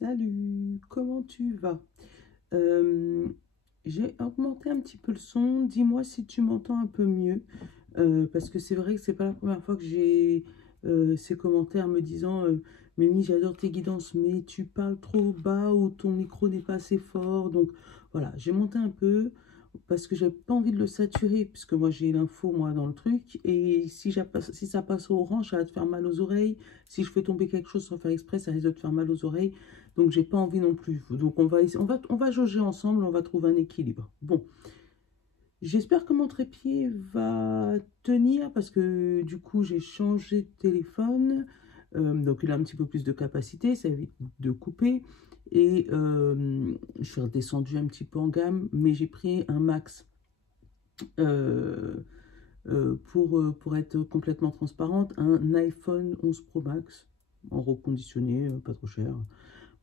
Salut, comment tu vas? Euh, j'ai augmenté un petit peu le son. Dis-moi si tu m'entends un peu mieux. Parce que c'est vrai que c'est pas la première fois que j'ai ces commentaires me disant Mimi, j'adore tes guidances, mais tu parles trop bas ou ton micro n'est pas assez fort. Donc voilà, j'ai monté un peu parce que j'ai pas envie de le saturer, puisque moi j'ai l'info moi dans le truc. Et si ça passe au orange, ça va te faire mal aux oreilles. Si je fais tomber quelque chose sans faire exprès, ça risque de te faire mal aux oreilles. Donc j'ai pas envie non plus. Donc on va jauger ensemble, on va trouver un équilibre. Bon, j'espère que mon trépied va tenir parce que du coup j'ai changé de téléphone. Donc il a un petit peu plus de capacité, ça évite de couper. Et je suis redescendue un petit peu en gamme, mais j'ai pris un max euh, pour être complètement transparente, un iPhone 11 Pro Max en reconditionné, pas trop cher.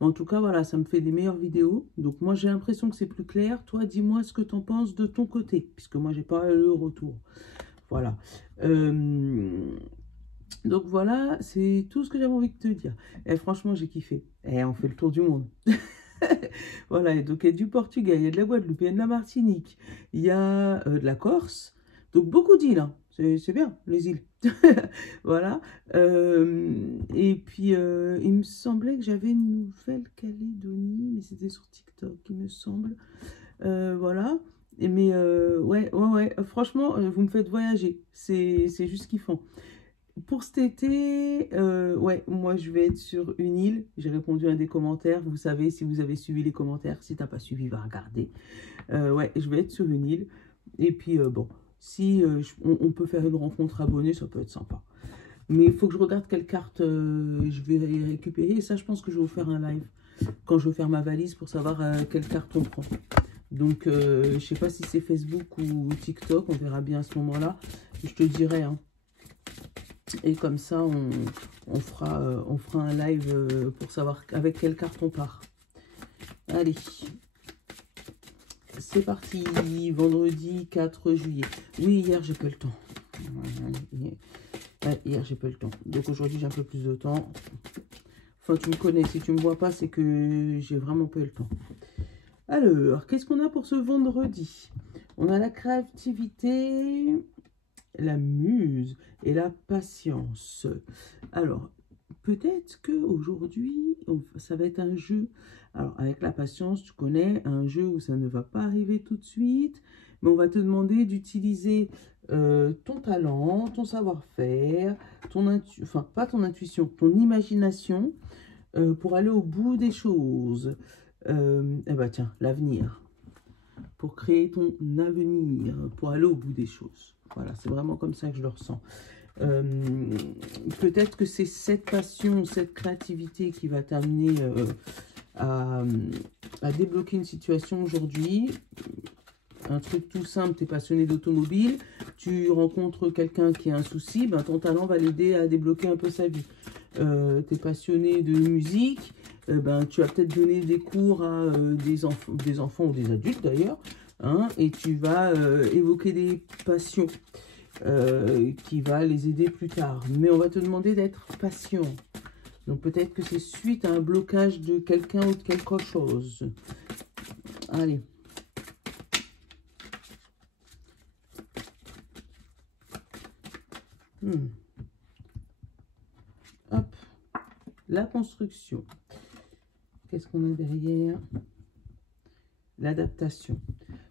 En tout cas, voilà, ça me fait des meilleures vidéos. Donc moi, j'ai l'impression que c'est plus clair. Toi, dis-moi ce que tu en penses de ton côté, puisque moi, j'ai pas le retour. Voilà. Donc voilà, c'est tout ce que j'avais envie de te dire. Et franchement, j'ai kiffé. Et on fait le tour du monde. Voilà, et donc il y a du Portugal, il y a de la Guadeloupe, il y a de la Martinique, il y a de la Corse. Donc beaucoup d'îles, hein. C'est bien, les îles. Voilà. Et puis, il me semblait que j'avais une Nouvelle-Calédonie, mais c'était sur TikTok, il me semble. Voilà. Mais ouais, ouais, ouais. Franchement, vous me faites voyager. C'est juste kiffant. Pour cet été, ouais, moi je vais être sur une île. J'ai répondu à des commentaires. Vous savez, si vous avez suivi les commentaires, si t'as pas suivi, va regarder. Ouais, je vais être sur une île. Et puis, bon, si on peut faire une rencontre abonnée, ça peut être sympa. Mais il faut que je regarde quelle carte je vais récupérer. Et ça, je pense que je vais vous faire un live quand je vais faire ma valise pour savoir quelle carte on prend. Donc, je sais pas si c'est Facebook ou TikTok. On verra bien à ce moment-là. Je te dirai, hein. Et comme ça, on fera un live pour savoir avec quelle carte on part. Allez, c'est parti. Vendredi 4 juillet. Oui, hier, j'ai pas eu le temps. Ouais, hier, j'ai pas eu le temps. Donc aujourd'hui, j'ai un peu plus de temps. Enfin, tu me connais. Si tu me vois pas, c'est que j'ai vraiment pas eu le temps. Alors, qu'est-ce qu'on a pour ce vendredi? On a la créativité, la muse et la patience. Alors, peut-être qu'aujourd'hui, ça va être un jeu. Alors, avec la patience, tu connais, un jeu où ça ne va pas arriver tout de suite, mais on va te demander d'utiliser ton talent, ton savoir-faire, enfin, pas ton intuition, ton imagination pour aller au bout des choses. Eh ben tiens, l'avenir. Pour créer ton avenir, pour aller au bout des choses. Voilà, c'est vraiment comme ça que je le ressens. Euh, Peut-être que c'est cette passion, cette créativité qui va t'amener à, à débloquer une situation aujourd'hui. Un truc tout simple, tu es passionné d'automobile, tu rencontres quelqu'un qui a un souci, ben ton talent va l'aider à débloquer un peu sa vie. Tu es passionné de musique, ben, tu vas peut-être donner des cours à des enfants ou des adultes d'ailleurs, hein, et tu vas évoquer des passions qui va les aider plus tard. Mais on va te demander d'être patient. Donc peut-être que c'est suite à un blocage de quelqu'un ou de quelque chose. Allez. Hop. La construction. Qu'est-ce qu'on a derrière? L'adaptation.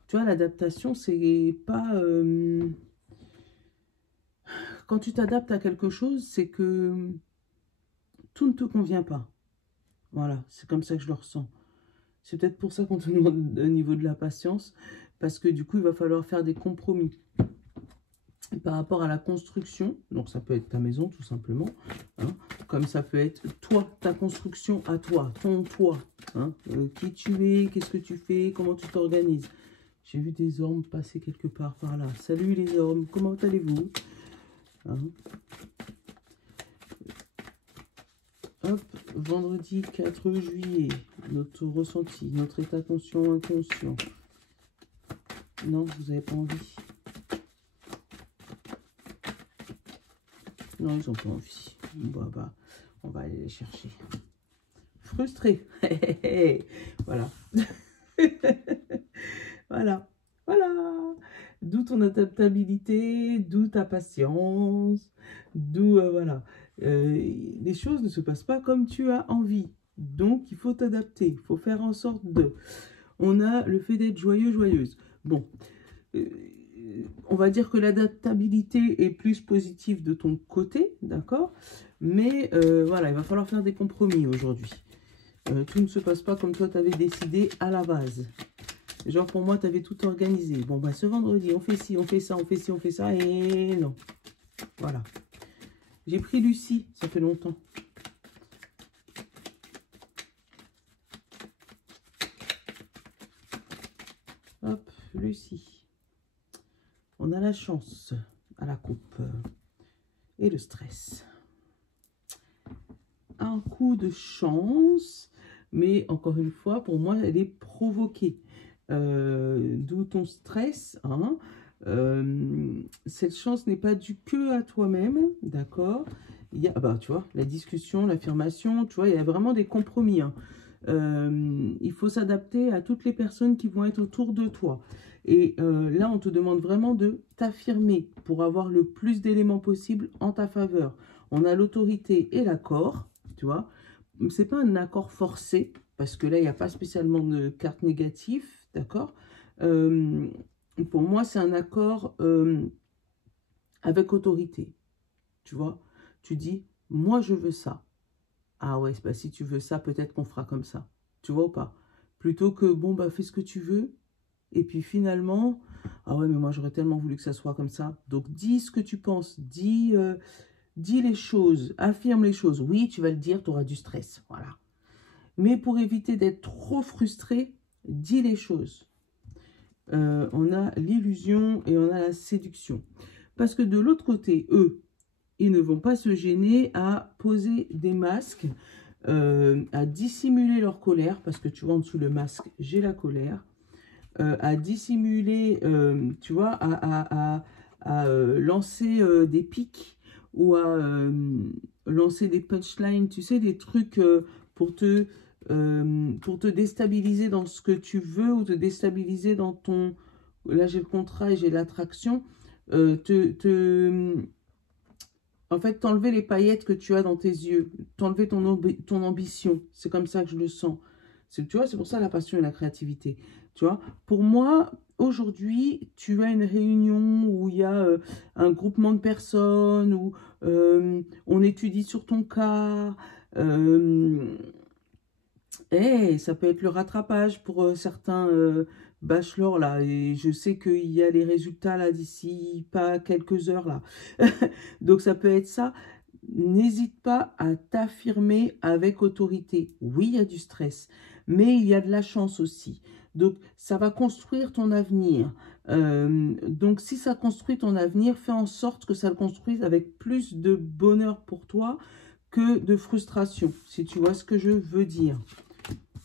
Tu vois, l'adaptation, c'est pas... quand tu t'adaptes à quelque chose, c'est que tout ne te convient pas. Voilà, c'est comme ça que je le ressens. C'est peut-être pour ça qu'on te demande au niveau de la patience, parce que du coup, il va falloir faire des compromis par rapport à la construction. Donc, ça peut être ta maison, tout simplement. Hein, comme ça peut être toi, ta construction à toi, ton toi. Hein, qui tu es, qu'est-ce que tu fais, comment tu t'organises. J'ai vu des ormes passer quelque part par là. Salut les ormes, comment allez-vous? Hein? Hop, vendredi 4 juillet, notre ressenti, notre état conscient, inconscient. Non, vous n'avez pas envie. Non, ils n'ont pas envie. Bon, bah, on va aller les chercher. frustré. Voilà. Voilà. Voilà. D'où ton adaptabilité, d'où ta patience, d'où, voilà. Les choses ne se passent pas comme tu as envie. Donc, il faut t'adapter. Il faut faire en sorte de... On a le fait d'être joyeux, joyeuse. Bon. On va dire que l'adaptabilité est plus positive de ton côté, d'accord? Mais voilà, il va falloir faire des compromis aujourd'hui. Tout ne se passe pas comme toi tu avais décidé à la base. Genre pour moi, tu avais tout organisé. Bon, bah ce vendredi, on fait ci, on fait ça, on fait ci, on fait ça, et non. Voilà. J'ai pris Lucie, ça fait longtemps. Hop, Lucie. On a la chance à la coupe et le stress. Un coup de chance, mais encore une fois, pour moi, elle est provoquée. D'où ton stress. Hein. Cette chance n'est pas due que à toi-même, d'accord? Il y a, bah, tu vois, la discussion, l'affirmation, tu vois, il y a vraiment des compromis. Hein. Il faut s'adapter à toutes les personnes qui vont être autour de toi. Et là, on te demande vraiment de t'affirmer pour avoir le plus d'éléments possible en ta faveur. On a l'autorité et l'accord, tu vois. C'est pas un accord forcé, parce que là, il n'y a pas spécialement de carte négative, d'accord? Pour moi, c'est un accord avec autorité, tu vois? Tu dis, moi, je veux ça. Ah ouais, bah, si tu veux ça, peut-être qu'on fera comme ça. Tu vois ou pas? Plutôt que, bon, bah, fais ce que tu veux. Et puis finalement, ah ouais, mais moi, j'aurais tellement voulu que ça soit comme ça. Donc, dis ce que tu penses. Dis les choses. Affirme les choses. Oui, tu vas le dire, tu auras du stress. Voilà. Mais pour éviter d'être trop frustré, dis les choses. On a l'illusion et on a la séduction. Parce que de l'autre côté, eux, ils ne vont pas se gêner à poser des masques, à dissimuler leur colère, parce que tu vois, en dessous le masque, j'ai la colère, à dissimuler, tu vois, à lancer des pics ou à lancer des punchlines, tu sais, des trucs pour te déstabiliser dans ce que tu veux ou te déstabiliser dans ton... Là, j'ai le contrat et j'ai l'attraction. En fait, t'enlever les paillettes que tu as dans tes yeux, t'enlever ton ambition. C'est comme ça que je le sens. Tu vois, c'est pour ça la passion et la créativité. Tu vois, pour moi, aujourd'hui, tu as une réunion où il y a un groupement de personnes, où on étudie sur ton cas. Et ça peut être le rattrapage pour certains bachelors, là. Et je sais qu'il y a les résultats, là, d'ici pas quelques heures, là. Donc, ça peut être ça. N'hésite pas à t'affirmer avec autorité. Oui, il y a du stress, mais il y a de la chance aussi. Donc, ça va construire ton avenir. Donc, si ça construit ton avenir, fais en sorte que ça le construise avec plus de bonheur pour toi que de frustration, si tu vois ce que je veux dire.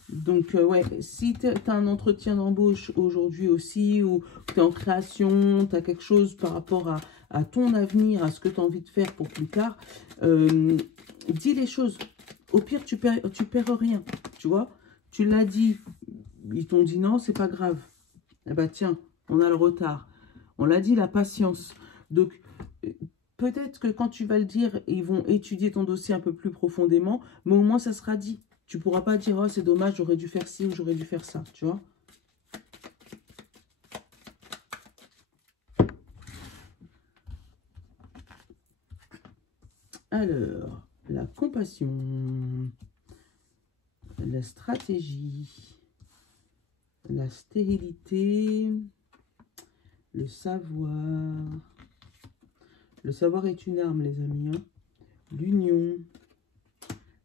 Donc, ouais, si tu as un entretien d'embauche aujourd'hui aussi, ou tu es en création, tu as quelque chose par rapport à ton avenir, à ce que tu as envie de faire pour plus tard, dis les choses. Au pire, tu perds rien, tu vois. Tu l'as dit, ils t'ont dit non, c'est pas grave. Eh ben tiens, on a le retard. On l'a dit, la patience. Donc, peut-être que quand tu vas le dire, ils vont étudier ton dossier un peu plus profondément, mais au moins ça sera dit. Tu ne pourras pas dire, oh, c'est dommage, j'aurais dû faire ci ou j'aurais dû faire ça, tu vois. Alors, la compassion, la stratégie, la stérilité, le savoir. Le savoir est une arme, les amis. Hein. L'union,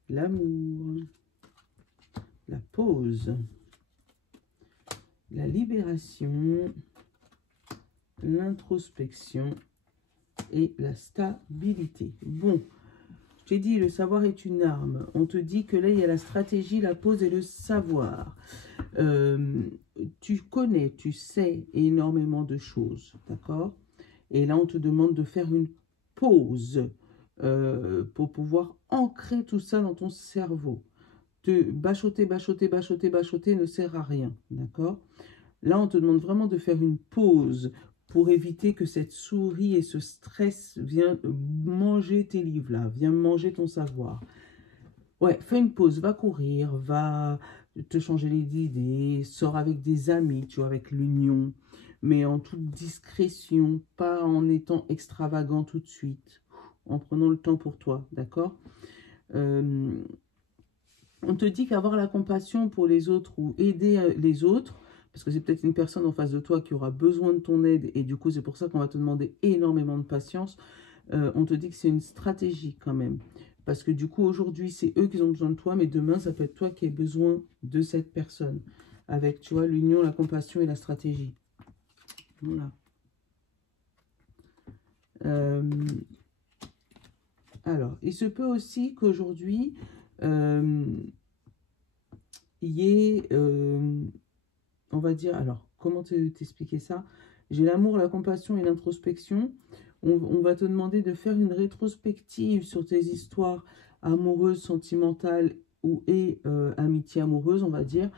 l'amour, la pause, la libération, l'introspection et la stabilité. Bon, je t'ai dit, le savoir est une arme. On te dit que là, il y a la stratégie, la pause et le savoir. Tu connais, tu sais énormément de choses, d'accord? Et là, on te demande de faire une pause pour pouvoir ancrer tout ça dans ton cerveau. te bachoter, bachoter, bachoter, bachoter ne sert à rien, d'accord? Là, on te demande vraiment de faire une pause pour éviter que cette souris et ce stress viennent manger tes livres, là, viennent manger ton savoir. Ouais, fais une pause, va courir, va te changer les idées, sors avec des amis, tu vois, avec l'union, mais en toute discrétion, pas en étant extravagant tout de suite, en prenant le temps pour toi, d'accord? On te dit qu'avoir la compassion pour les autres ou aider les autres, parce que c'est peut-être une personne en face de toi qui aura besoin de ton aide, et du coup c'est pour ça qu'on va te demander énormément de patience, on te dit que c'est une stratégie quand même. Parce que du coup, aujourd'hui, c'est eux qui ont besoin de toi, mais demain, ça peut être toi qui as besoin de cette personne. Avec, tu vois, l'union, la compassion et la stratégie. Voilà. Alors, il se peut aussi qu'aujourd'hui, il y ait, on va dire, alors, comment t'expliquer ça? J'ai l'amour, la compassion et l'introspection. On va te demander de faire une rétrospective sur tes histoires amoureuses, sentimentales et amitié amoureuse, on va dire,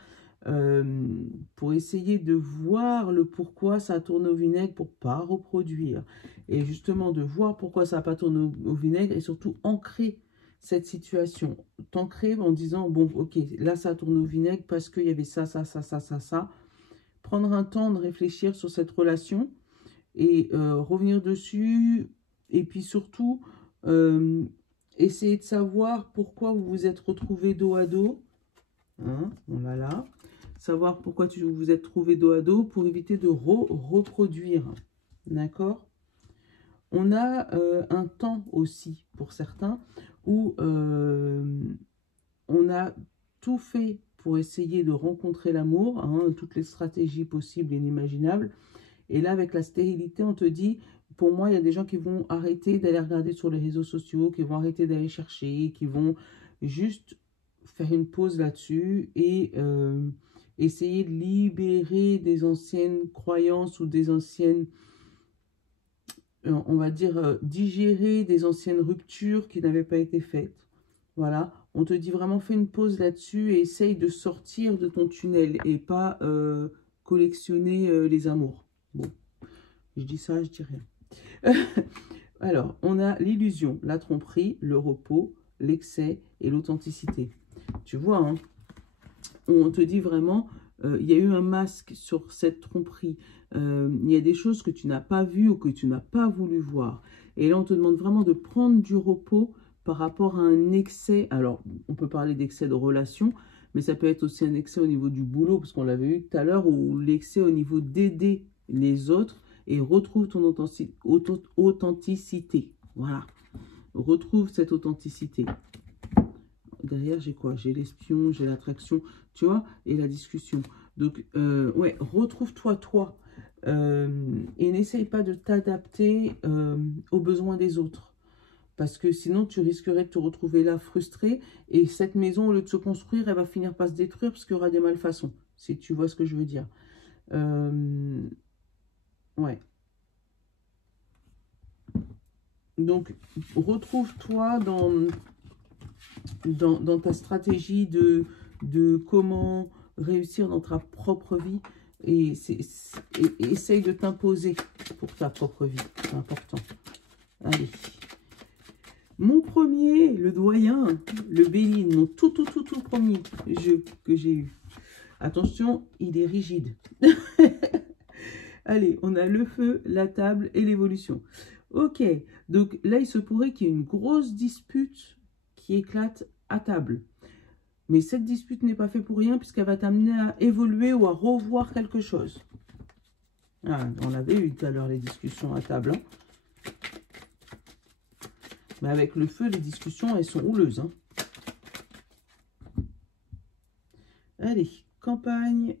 pour essayer de voir le pourquoi ça tourne au vinaigre pour pas reproduire. Et justement, de voir pourquoi ça n'a pas tourné au vinaigre et surtout ancrer cette situation. T'ancrer en disant, bon, ok, là ça tourne au vinaigre parce qu'il y avait ça, ça, ça, ça, ça, ça. Prendre un temps de réfléchir sur cette relation et revenir dessus, et puis surtout essayer de savoir pourquoi vous vous êtes retrouvés dos à dos, hein, on l'a là, savoir pourquoi vous vous êtes trouvés dos à dos pour éviter de reproduire, d'accord? On a un temps aussi pour certains où on a tout fait pour essayer de rencontrer l'amour, hein, toutes les stratégies possibles et inimaginables. Et là, avec la stérilité, on te dit, pour moi, il y a des gens qui vont arrêter d'aller regarder sur les réseaux sociaux, qui vont arrêter d'aller chercher, qui vont juste faire une pause là-dessus et essayer de libérer des anciennes croyances ou des anciennes, on va dire, digérer des anciennes ruptures qui n'avaient pas été faites. Voilà, on te dit vraiment, fais une pause là-dessus et essaye de sortir de ton tunnel et pas collectionner les amours. Bon, je dis ça, je dis rien. Alors, on a l'illusion, la tromperie, le repos, l'excès et l'authenticité. Tu vois, hein, on te dit vraiment, il y a eu un masque sur cette tromperie. Il y a des choses que tu n'as pas vues ou que tu n'as pas voulu voir. Et là, on te demande vraiment de prendre du repos par rapport à un excès. Alors, on peut parler d'excès de relation, mais ça peut être aussi un excès au niveau du boulot, parce qu'on l'avait eu tout à l'heure, ou l'excès au niveau d'aider les autres, et retrouve ton authenticité. Voilà. Retrouve cette authenticité. Derrière, j'ai quoi? J'ai l'espion, j'ai l'attraction, tu vois, et la discussion. Donc, ouais, retrouve-toi, toi. Et n'essaye pas de t'adapter aux besoins des autres. Parce que sinon, tu risquerais de te retrouver là frustré. Et cette maison, au lieu de se construire, elle va finir par se détruire parce qu'il y aura des malfaçons. Si tu vois ce que je veux dire. Ouais. Donc, retrouve-toi dans ta stratégie de comment réussir dans ta propre vie. Et essaye de t'imposer pour ta propre vie. C'est important. Allez. Mon premier, le doyen, le Béline, mon tout premier jeu que j'ai eu. Attention, il est rigide. Allez, on a le feu, la table et l'évolution. Ok, donc là, il se pourrait qu'il y ait une grosse dispute qui éclate à table. Mais cette dispute n'est pas faite pour rien puisqu'elle va t'amener à évoluer ou à revoir quelque chose. Ah, on avait eu tout à l'heure les discussions à table. Hein. Mais avec le feu, les discussions, elles sont houleuses. Hein. Allez, campagne,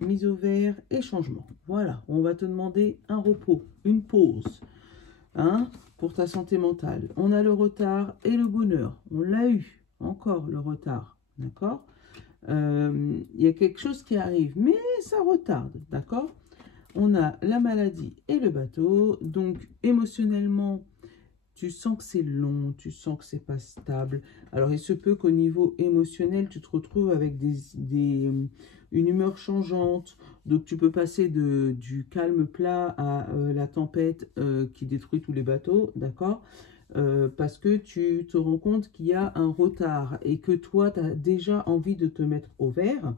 mise au vert et changement. Voilà, on va te demander un repos, une pause, hein, pour ta santé mentale. On a le retard et le bonheur. On l'a eu, encore le retard, d'accord? Il y a quelque chose qui arrive, mais ça retarde, d'accord? On a la maladie et le bateau, donc émotionnellement, tu sens que c'est long, tu sens que c'est pas stable. Alors, il se peut qu'au niveau émotionnel, tu te retrouves avec une humeur changeante. Donc, tu peux passer du calme plat à la tempête qui détruit tous les bateaux, d'accord? Parce que tu te rends compte qu'il y a un retard et que toi, tu as déjà envie de te mettre au vert.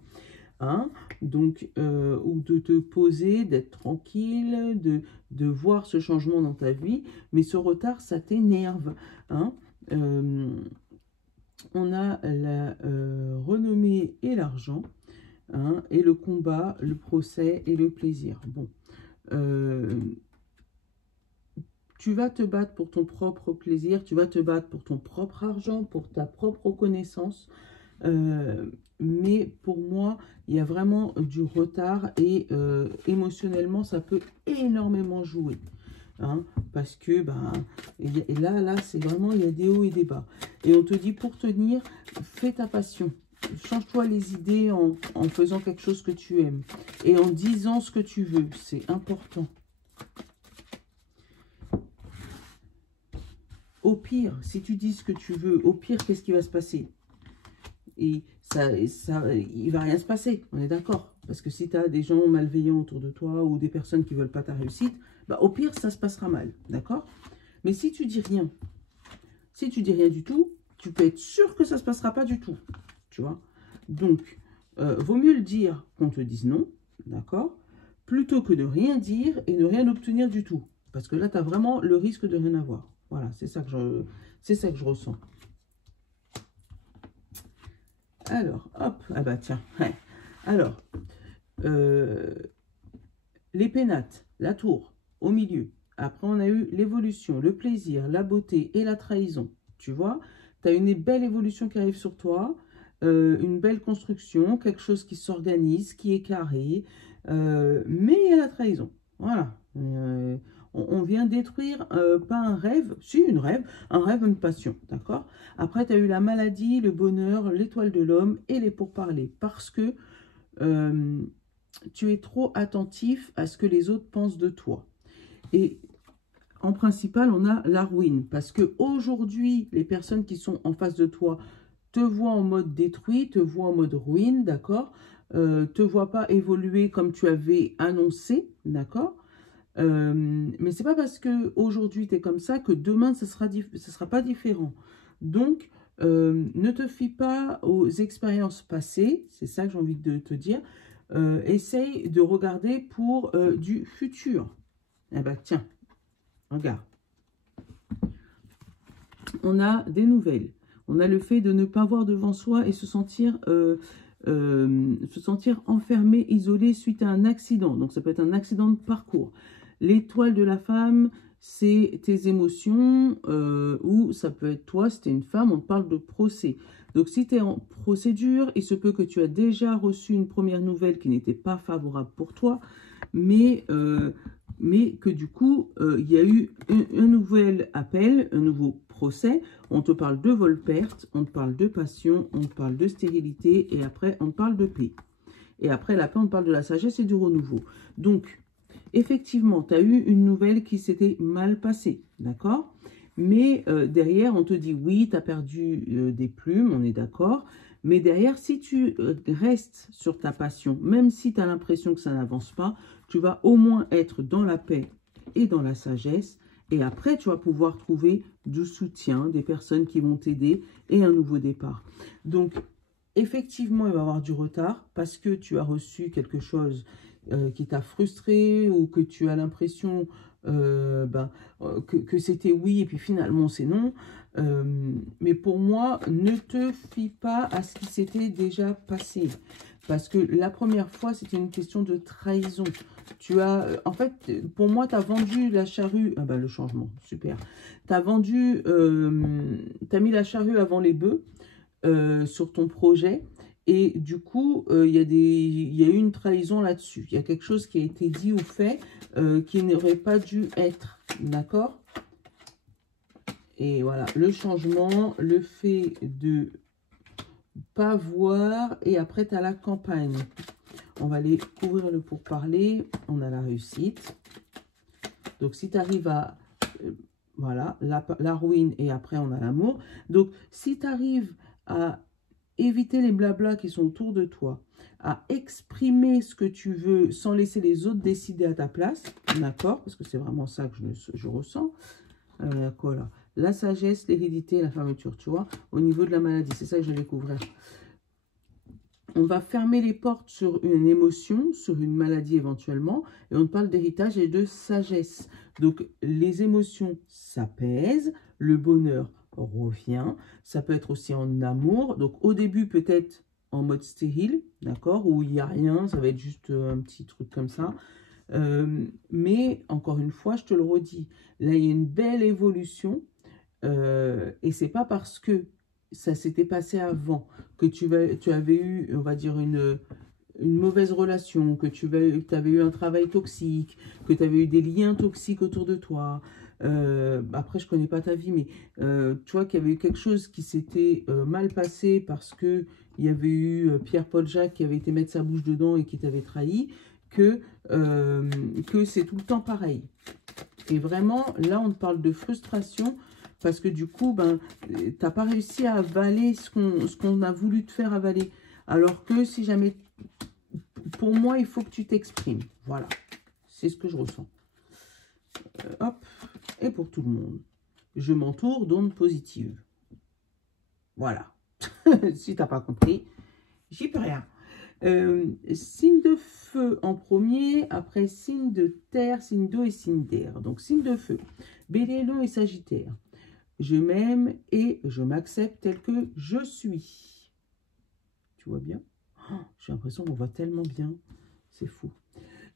Hein, donc, ou de te poser, d'être tranquille, de voir ce changement dans ta vie, mais ce retard, ça t'énerve. Hein. On a la renommée et l'argent, hein, et le combat, le procès et le plaisir. Bon, tu vas te battre pour ton propre plaisir, tu vas te battre pour ton propre argent, pour ta propre reconnaissance. Mais pour moi, il y a vraiment du retard et émotionnellement, ça peut énormément jouer. Hein, parce que ben, et là c'est vraiment, il y a des hauts et des bas. Et on te dit, pour tenir, fais ta passion. Change-toi les idées en faisant quelque chose que tu aimes. Et en disant ce que tu veux. C'est important. Au pire, si tu dis ce que tu veux, au pire, qu'est-ce qui va se passer? Et il va rien se passer, on est d'accord. Parce que si tu as des gens malveillants autour de toi ou des personnes qui ne veulent pas ta réussite, bah, au pire, ça se passera mal, d'accord? Mais si tu dis rien du tout, tu peux être sûr que ça ne se passera pas du tout, tu vois? Donc, vaut mieux le dire qu'on te dise non, d'accord? Plutôt que de rien dire et ne rien obtenir du tout. Parce que là, tu as vraiment le risque de rien avoir. Voilà, c'est ça que je ressens. Alors, hop, ah bah tiens, ouais. Alors, les pénates, la tour, au milieu. Après, on a eu l'évolution, le plaisir, la beauté et la trahison. Tu vois, tu as une belle évolution qui arrive sur toi, une belle construction, quelque chose qui s'organise, qui est carré, mais il y a la trahison. Voilà. On vient détruire, pas un rêve, si un rêve, une passion, d'accord? Après, tu as eu la maladie, le bonheur, l'étoile de l'homme et les pourparlers, parce que tu es trop attentif à ce que les autres pensent de toi. Et en principal, on a la ruine, parce que aujourd'hui, les personnes qui sont en face de toi te voient en mode détruit, te voient en mode ruine, d'accord? Te voient pas évoluer comme tu avais annoncé, d'accord? Mais c'est pas parce que aujourd'hui tu es comme ça que demain ce sera pas différent. Donc ne te fie pas aux expériences passées, c'est ça que j'ai envie de te dire. Essaye de regarder pour du futur. Eh ben tiens, regarde. On a des nouvelles. On a le fait de ne pas voir devant soi et se sentir enfermé, isolé suite à un accident. Donc ça peut être un accident de parcours. L'étoile de la femme, c'est tes émotions, ou ça peut être toi, si tu es une femme, on te parle de procès. Donc si tu es en procédure, il se peut que tu as déjà reçu une première nouvelle qui n'était pas favorable pour toi, mais que du coup, il y a eu un nouvel appel, un nouveau procès. On te parle de vol-perte, on te parle de passion, on te parle de stérilité, et après, on te parle de paix. Et après la paix, on te parle de la sagesse et du renouveau. Donc, effectivement, tu as eu une nouvelle qui s'était mal passée, d'accord? Mais derrière, on te dit, oui, tu as perdu des plumes, on est d'accord. Mais derrière, si tu restes sur ta passion, même si tu as l'impression que ça n'avance pas, tu vas au moins être dans la paix et dans la sagesse. Et après, tu vas pouvoir trouver du soutien, des personnes qui vont t'aider et un nouveau départ. Donc, effectivement, il va y avoir du retard parce que tu as reçu quelque chose qui t'a frustré ou que tu as l'impression que c'était oui et puis finalement c'est non. Mais pour moi, ne te fie pas à ce qui s'était déjà passé. Parce que la première fois, c'était une question de trahison. Tu as, en fait, pour moi, tu as vendu la charrue. Ah ben, le changement, super. Tu as vendu, tu as mis la charrue avant les bœufs sur ton projet. Et du coup, il y a eu une trahison là-dessus. Il y a quelque chose qui a été dit ou fait qui n'aurait pas dû être. D'accord? Et voilà, le changement, le fait de pas voir. Et après, tu as la campagne. On va aller couvrir le pourparler. On a la réussite. Donc, si tu arrives à Voilà, la ruine et après on a l'amour. Donc, si tu arrives à éviter les blablas qui sont autour de toi, à exprimer ce que tu veux sans laisser les autres décider à ta place, d'accord? Parce que c'est vraiment ça que je ressens. Quoi là? La sagesse, l'hérédité, la fermeture, tu vois, au niveau de la maladie, c'est ça que je vais découvrir. On va fermer les portes sur une émotion, sur une maladie éventuellement, et on parle d'héritage et de sagesse. Donc, les émotions s'apaisent, le bonheur revient, ça peut être aussi en amour. Donc, au début, peut-être en mode stérile, d'accord, où il n'y a rien, ça va être juste un petit truc comme ça. Mais, encore une fois, je te le redis, là, il y a une belle évolution, et c'est pas parce que ça s'était passé avant, que tu avais eu, on va dire, une mauvaise relation, que tu avais eu un travail toxique, que tu avais eu des liens toxiques autour de toi. Après, je connais pas ta vie, mais tu vois qu'il y avait eu quelque chose qui s'était mal passé parce que il y avait eu Pierre-Paul Jacques qui avait été mettre sa bouche dedans et qui t'avait trahi, que c'est tout le temps pareil. Et vraiment, là, on te parle de frustration parce que du coup, ben, tu n'as pas réussi à avaler ce qu'on a voulu te faire avaler. Alors que si jamais, pour moi, il faut que tu t'exprimes. Voilà, c'est ce que je ressens. Hop, et pour tout le monde, je m'entoure d'ondes positives. Voilà. Si tu n'as pas compris, j'y peux rien. Signe de feu en premier, après signe de terre, signe d'eau et signe d'air. Donc, signe de feu, Bélier, Lion et Sagittaire. Je m'aime et je m'accepte tel que je suis. Tu vois bien? Oh, j'ai l'impression qu'on voit tellement bien. C'est fou.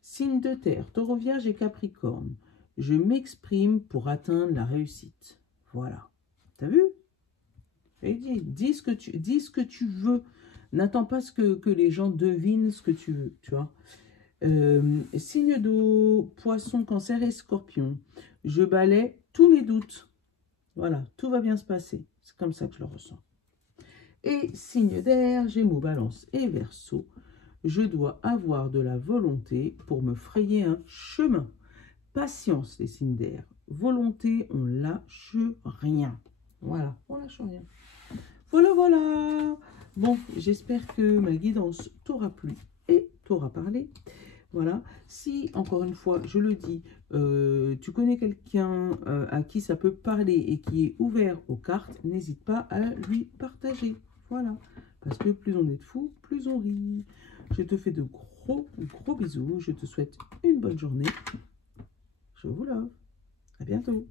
Signe de terre, Taureau, Vierge et Capricorne. Je m'exprime pour atteindre la réussite. Voilà. T'as vu? Dis ce que tu veux. N'attends pas que les gens devinent ce que tu veux, tu vois. Signe d'eau, Poisson, Cancer et Scorpion. Je balaie tous mes doutes. Voilà, tout va bien se passer. C'est comme ça que je le ressens. Et signe d'air, Gémeaux, Balance et Verseau. Je dois avoir de la volonté pour me frayer un chemin. Patience, les signes d'air. Volonté, on lâche rien. Voilà, on lâche rien. Voilà, voilà. Bon, j'espère que ma guidance t'aura plu et t'aura parlé. Voilà. Si, encore une fois, je le dis, tu connais quelqu'un à qui ça peut parler et qui est ouvert aux cartes, n'hésite pas à lui partager. Voilà. Parce que plus on est de fous, plus on rit. Je te fais de gros, gros bisous. Je te souhaite une bonne journée. Je vous love. À bientôt.